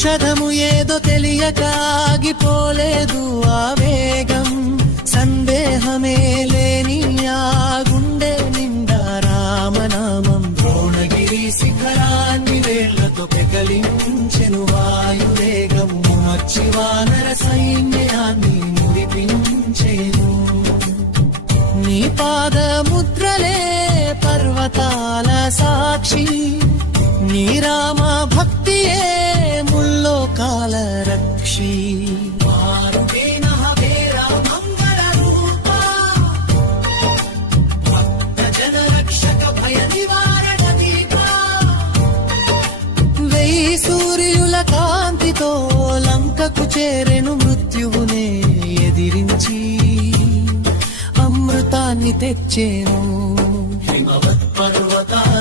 ఔషధము ఏదో తెలియక ఆగిపోలేదు ఆ వేగం. సందేహమే లేని ఆ గుండె నిండా రామనామం. ద్రోణగిరి శిఖరాన్ని వేళ్లతో పెకలించెను వాయువేగం. మార్చి వానర సైన్యాన్ని మురిపించెను. నీ పాదముద్రలే పర్వతాల సాక్షి. నీ రామ భక్తియే ముల్లోకాల రక్షి. వెయ్యి సూర్యుల కాంతితో లంకకు చేరెను మృత్యువునే ఎదిరించి. అమృతాన్ని తెచ్చేను హిమవత్ పర్వతాల